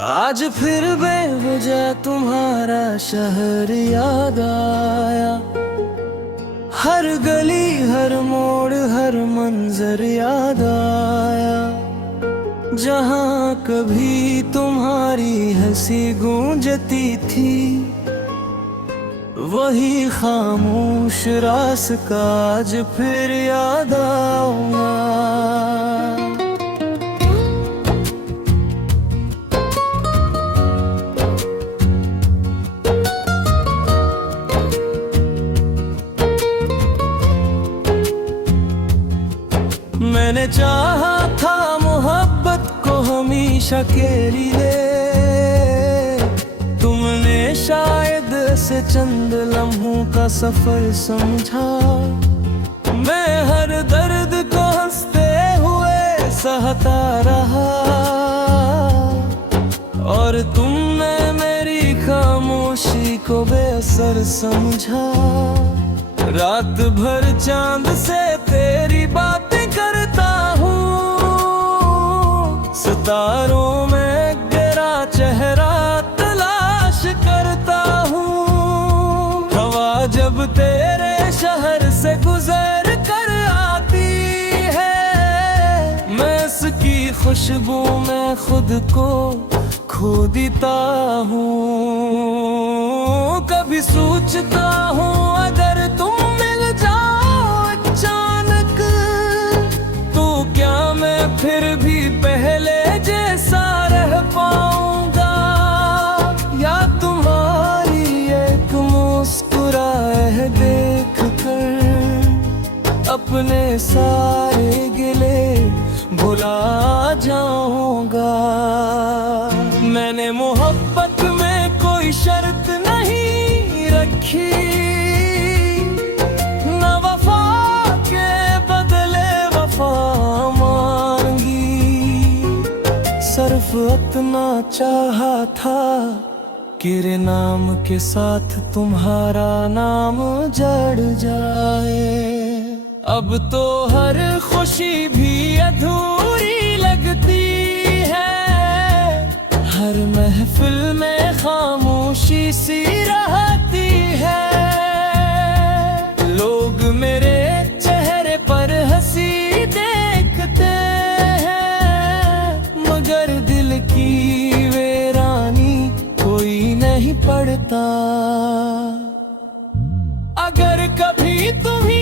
आज फिर बेवजह तुम्हारा शहर याद आया। हर गली हर मोड़ हर मंजर याद आया। जहाँ कभी तुम्हारी हंसी गूंजती थी, वही खामोश रास्ता आज फिर याद आऊंगा। मैंने चाहा था मोहब्बत को हमेशा के लिए, तुमने शायद से चंद लम्हों का सफर समझा। मैं हर दर्द को हंसते हुए सहता रहा, और तुमने मेरी खामोशी को बेअसर समझा। रात भर चांद से तेरी बातें करता हूँ, सितारों में तेरा चेहरा तलाश करता हूँ। हवा जब तेरे शहर से गुजर कर आती है, मैं इसकी खुशबू में खुद को खो देता हूँ। कभी सोचता हूँ अगर तुम मिल जाओ अचानक, तो क्या मैं फिर भी पहले जैसा रह पाऊंगा। या तुम्हारी एक मुस्कुराए देख कर अपने सारे गिले भुला जाऊंगा। मैंने मोहब्बत में कोई शर्त नहीं रखी, न वफा के बदले वफा मांगी। सिर्फ इतना चाहा था कि रे नाम के साथ तुम्हारा नाम जड़ जाए। अब तो हर खुशी भी अधूरी लगती है, हर महफिल में खामोशी सी रहती है। लोग मेरे चेहरे पर हंसी देखते हैं, मगर दिल की वीरानी कोई नहीं पढ़ता। अगर कभी तुम्ही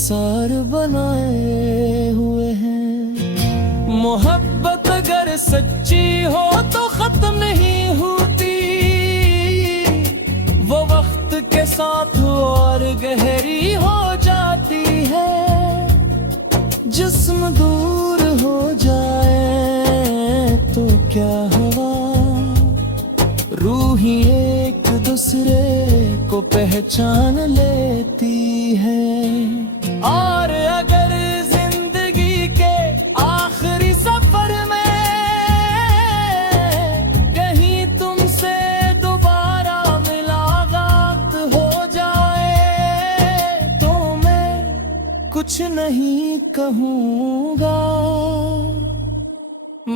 सार बनाए हुए हैं। मोहब्बत अगर सच्ची हो तो खत्म नहीं होती, वो वक्त के साथ और गहरी हो जाती है। जिस्म दूर हो जाए तो क्या हुआ, रूह ही एक दूसरे को पहचान लेती है। और अगर जिंदगी के आखिरी सफर में कहीं तुमसे दोबारा मुलाकात हो जाए, तो मैं कुछ नहीं कहूँगा,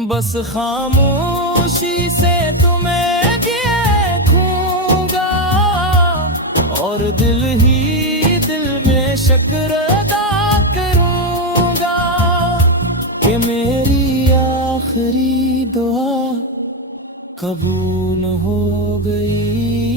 बस खामोशी से तुम्हें देखूंगा। और दिल ही दिल में शुक्र अदा करूंगा कि मेरी आखिरी दुआ कबूल हो गई।